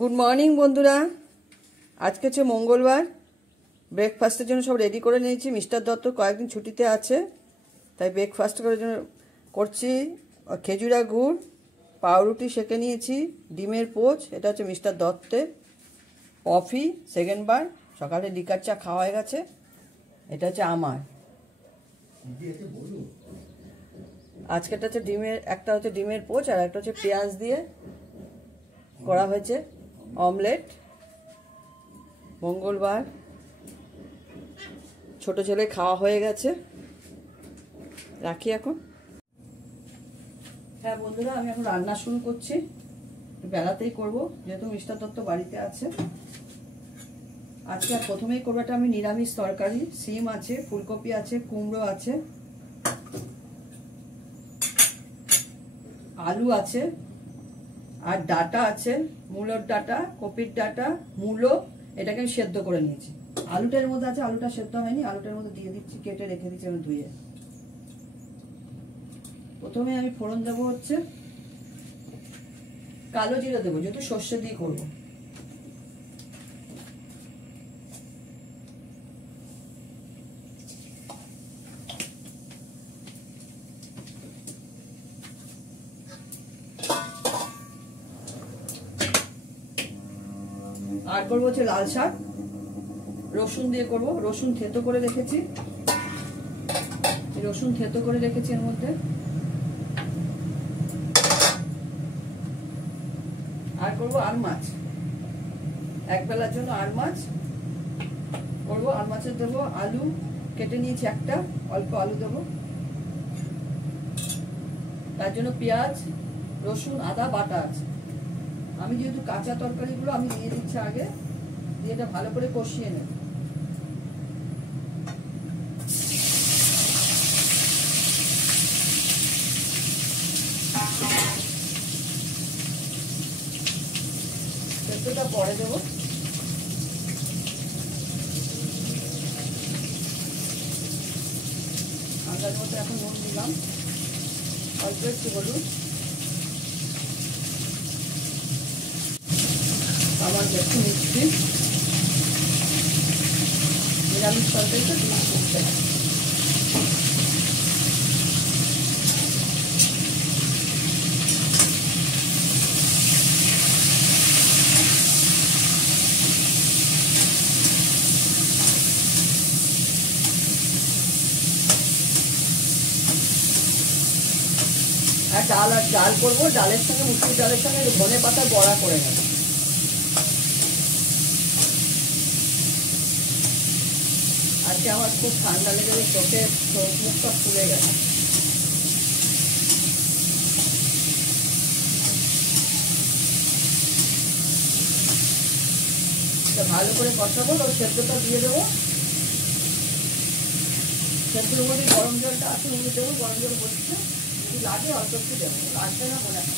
Good morning বন্ধুরা। আজকে হচ্ছে মঙ্গলবার। ব্রেকফাস্টের জন্য সব রেডি করে নিয়েছি। মিস্টার দত্ত কয়েকদিন ছুটিতে আছে, তাই ব্রেকফাস্ট করার জন্য করছি। খেজুরা গুড়, পাউরুটি সেঁকে নিয়েছি, ডিমের পোচ, এটা হচ্ছে মিস্টার দত্তের। কফি সেকেন্ড বার, সকালে লিকার চা খাওয়া হয়ে গেছে। এটা হচ্ছে আমার। আজকেটা হচ্ছে একটা হচ্ছে ডিমের পোচ আর একটা হচ্ছে পেঁয়াজ দিয়ে করা হয়েছে অমলেট। মঙ্গলবার, ছোট ছেলে খাওয়া হয়ে গেছে, রাখি এখন। হ্যাঁ বন্ধুরা, আমি এখন রান্না শুরু করছি। বেলাতেই করব, যেহেতু মিস্টার দত্ত বাড়িতে আছে। আজকে প্রথমেই করবো একটা আমি নিরামিষ তরকারি। সিম আছে, ফুলকপি আছে, কুমড়ো আছে, আলু আছে, আর ডাটা আছে, মূলোর ডাটা, কপির ডাটা, মূলো। এটাকে আমি সেদ্ধ করে নিয়েছি। আলুটার মধ্যে আছে, আলুটা সেদ্ধ হয়নি, আলুটার মধ্যে দিয়ে দিচ্ছি, কেটে রেখে দিচ্ছি আমি ধুয়ে। প্রথমে আমি ফোড়ন দেবো হচ্ছে কালো জিরে দেবো, যেহেতু সর্ষে দিয়ে করবো। আর করবো হচ্ছে লাল শাক, রসুন দিয়ে করবো। রসুন থেতো করে রেখেছি, রসুন থেতো করে রেখেছি এর মধ্যে। আর করবো আর মাছ, এক বেলার জন্য আর মাছ করবো। আর মাছের দেবো আলু, কেটে নিয়েছি একটা, অল্প আলু দেবো। তার জন্য পেঁয়াজ, রসুন, আদা বাটা আছে। আমি যেহেতু কাঁচা তরকারিগুলো আমি দিয়ে দিচ্ছি আগে, দিয়ে এটা ভালো করে কষিয়ে নেব। সেদ্ধটা পরে দেবো। আন্দাজ মতো এখন নুন দিলাম, অল্প একটু হলুদ, আবার একটু মিষ্টি। নিরামিষ তরকারিটা ডিম করতে হয়। আর ডাল করবো, ডালের সঙ্গে মুসুর ডালের সঙ্গে ধনে পাতা বড়া করে নেব। আজকে আমার খুব ঠান্ডা লেগে চোখে মুখটা ফুলে গেছে। ভালো করে কষাবো, ওর সেদ্ধটা দিয়ে দেবো। সেদ্ধের মধ্যে গরম জলটা আছে, উনি দেবো। গরম জল বসছে, যদি লাগে অল্প একটু দেবো, লাগবে না মনে হয়।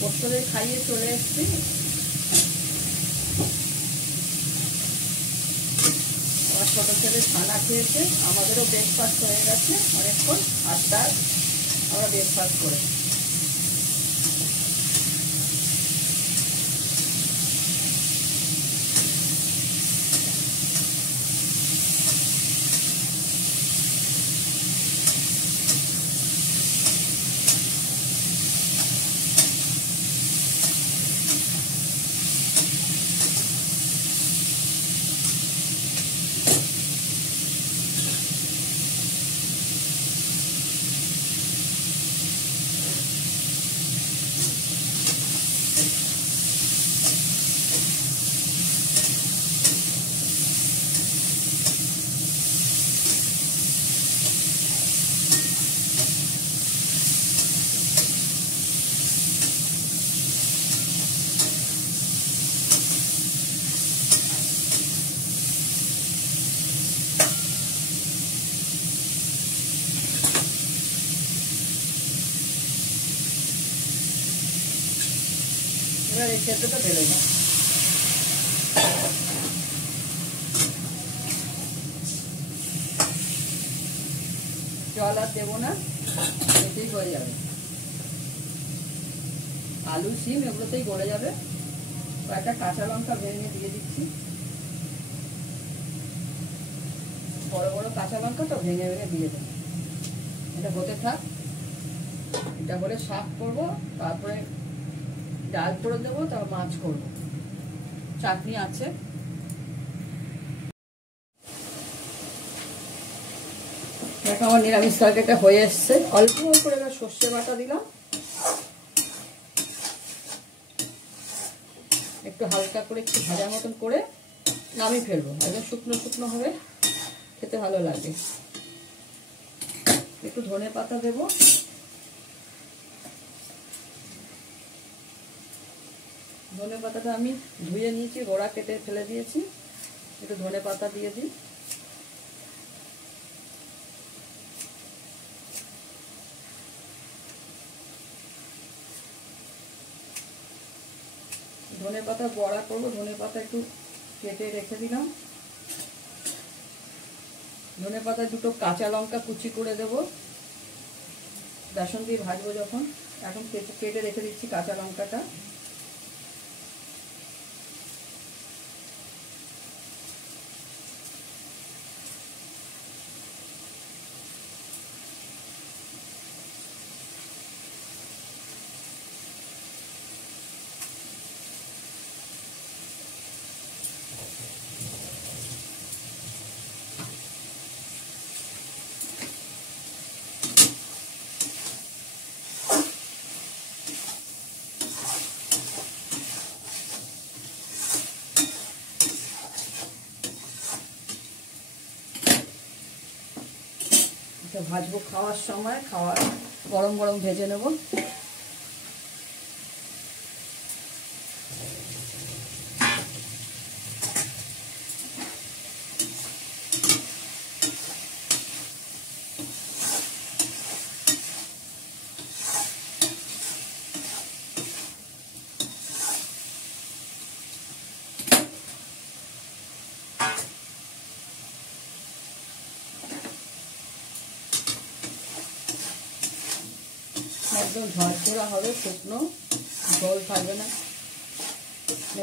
পোস্তদের খাইয়ে চলে এসছি। আমার ছোট ছেলে খানা খেয়েছে, আমাদেরও ব্রেকফাস্ট হয়ে গেছে অনেকক্ষণ। 8টায় আমরা ব্রেকফাস্ট করে এবার এই সেদ্ধটা ঢেলে নাও। জল আর দেবো না, এতেই হয়ে যাবে। আলু শিম এগুলোতেই গলে যাবে। কয়েকটা কাঁচা লঙ্কা ভেঙে দিয়ে দিচ্ছি, বড় বড় কাঁচা লঙ্কা তো ভেঙে ভেঙে দিয়ে দেবো। এটা হতে থাক, এটা করে শাক করবো, তারপরে ডাল করে দেবো, তারপর মাছ করবো। চাটনি আছে। দেখো আমার নিরামিষ তরকারিটা হয়ে এসছে। অল্প করে সর্ষে বাটা দিলাম, একটু হালকা করে একটু ভাজা মতন করে নামিয়ে ফেলবো। একদম শুকনো শুকনো হবে, খেতে ভালো লাগে। একটু ধনে পাতা দেবো, ধনে পাতাটা আমি ধুয়ে নিয়েছি, গোড়া কেটে ফেলে দিয়েছি। একটু ধনে পাতা দিয়ে দিই। ধনে পাতা বড়া করবো, ধনে পাতা একটু কেটে রেখে দিলাম। ধনে পাতা দুটো কাঁচা লঙ্কা কুচি করে দেবো, বেসন দিয়ে ভাজবো যখন। এখন কেটে রেখে দিচ্ছি কাঁচা লঙ্কাটা। ভাজবো খাওয়ার সময়, গরম গরম ভেজে নেব। একদম ঝরঝরা হবে, শুকনো, ঝোল থাকবে না।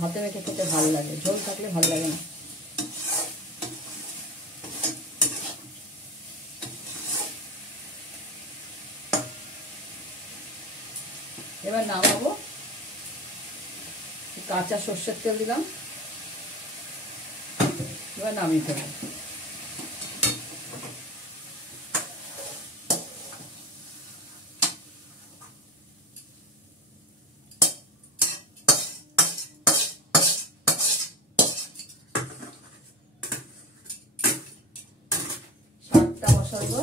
ভাতে মেখে খেতে ভালো লাগে, ঝোল থাকলে ভালো লাগে না। এবার নামাবো। কাঁচা সর্ষের তেল দিলাম, এবার নামিয়ে ফেলবো। শাকটা বসাবো।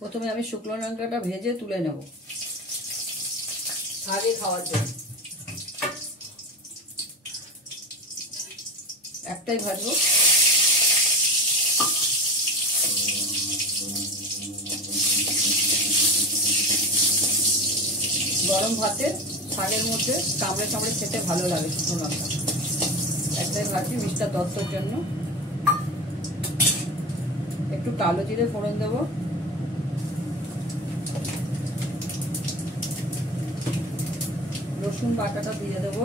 প্রথমে আমি শুকনো লঙ্কাটা ভেজে তুলে নেব আগে খাওয়ার জন্য। একটাই ভাজবো। গরম ভাতে শাকের মধ্যে কামড়ে কামড়ে খেতে ভালো লাগে শুকনো লঙ্কা। একটাই ভাজি মিষ্টার দত্তর জন্য। একটু কালো জিরে ফোড়ন দেবো। রসুন বাটাটা দিয়ে দেবো।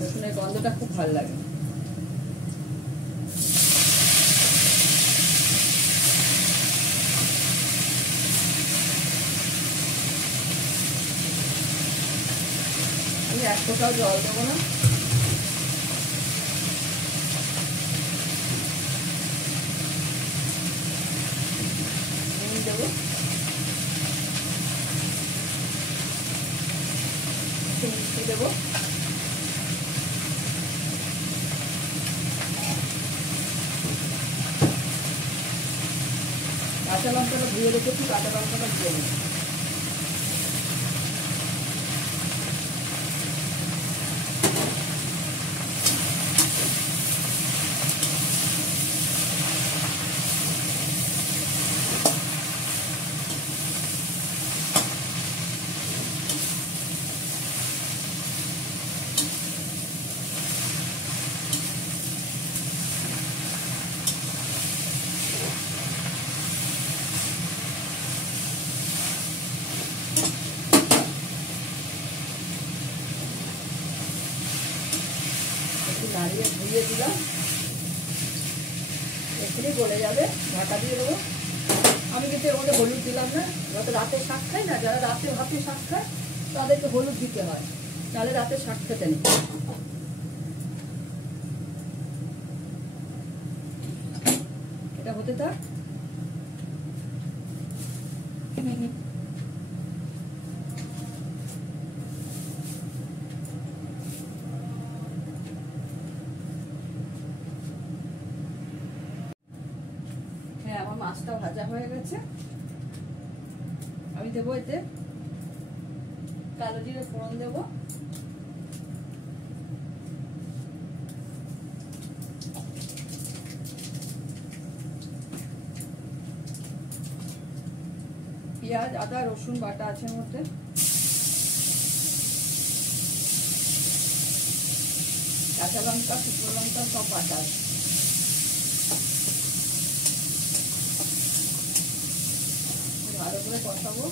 রসুনের গন্ধটা খুব ভালো লাগে। আমি এক ফোঁটাও জল দেবো না। নুন দেবো, মিষ্টি দেবো, কাঁচা লঙ্কাটা ধুয়ে রেখেছি, কাঁচা লঙ্কাটা দিয়ে দেবো। নাড়িয়ে ধুয়ে দিলাম, এক্ষুনি গলে যাবে। ঢাকা দিয়ে দেবো। আমি কিন্তু এর মধ্যে হলুদ দিলাম না, যত রাতে শাক খাই না, যারা রাতে ভাতে শাক খায় তাদেরকে হলুদ দিতে হয়, তাহলে রাতে শাক খেতে নেই। এটা হতে থাক। হ্যাঁ, আমার মাছটা ভাজা হয়ে গেছে। আমি দেবো এতে কালো জিরে ফোড়ন দেবো, পেঁয়াজ, আদা, রসুন বাটা আছে এর মধ্যে, কাঁচা লঙ্কা, শুকনো লঙ্কা সব বাটা আছে। ভালো করে কষাবো।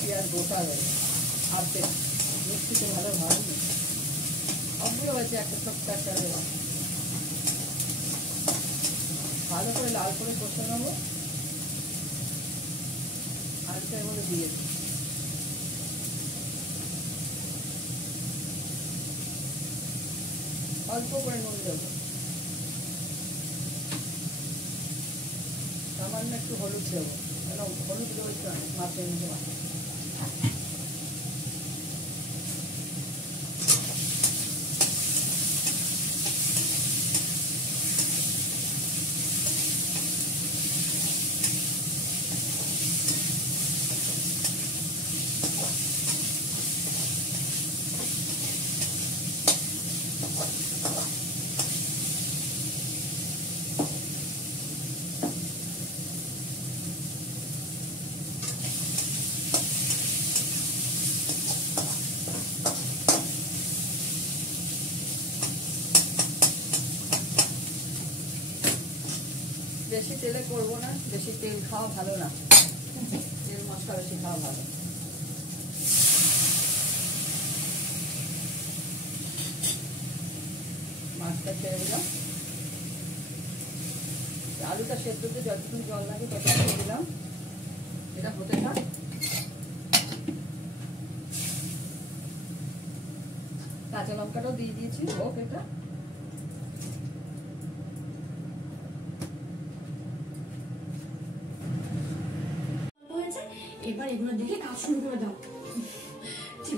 পেঁয়াজ গোটা দেবে, আর্ধেক মিষ্টিতে ভালো হয়নি, সবগুলো হয়েছে একটা ছোট্ট একটা দেওয়া। ভালো করে লাল করে কষে নেবো। আলুটা এর মধ্যে দিয়ে দিই। অল্প করে নুন দেবো, সামান্য একটু হলুদ দেবো, কেন হলুদ রয়েছে মাছের মধ্যে। বেশি তেলে করবো না, বেশি তেল খাওয়া ভালো না, তেল মশলা বেশি খাওয়া ভালো। মাছটা ছেড়ে দিলাম, আলুটা সেদ্ধতে যতক্ষণ জল লাগে ততক্ষণ দিলাম। এটা হতে থাক। কাঁচা লঙ্কাটাও দিয়ে দিয়েছি, হোক এটা। এবার এগুলো দেখে কাজ শুরু করে দাও।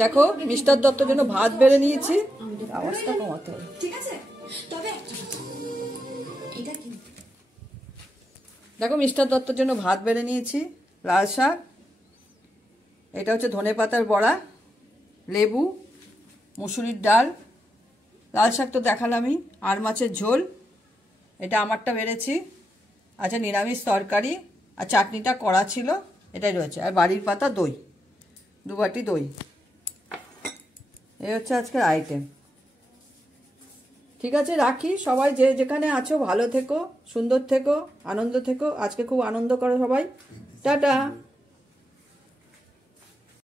দেখো মিস্টার দত্তর জন্য ভাত বেড়ে নিয়েছি, আওয়াজটা কমাতে হবে। ঠিক আছে, তবে এটা কি? দেখো মিস্টার দত্তর জন্য ভাত বেড়ে নিয়েছি, লাল শাক, এটা হচ্ছে ধনেপাতার বড়া, লেবু, মুসুরির ডাল, লাল শাক তো দেখালামই, আর মাছের ঝোল, এটা আমারটা বেড়েছি। আচ্ছা, নিরামিষ তরকারি আর চাটনিটা করা ছিল, এটাই রয়েছে। আর বাড়ির পাতা দই, 2 বাটি দই। এই হচ্ছে আজকের আইটেম। ঠিক আছে, রাখি। সবাই যে যেখানে আছো ভালো থেকো, সুন্দর থেকো, আনন্দ থেকো। আজকে খুব আনন্দ করো সবাই। টাটা।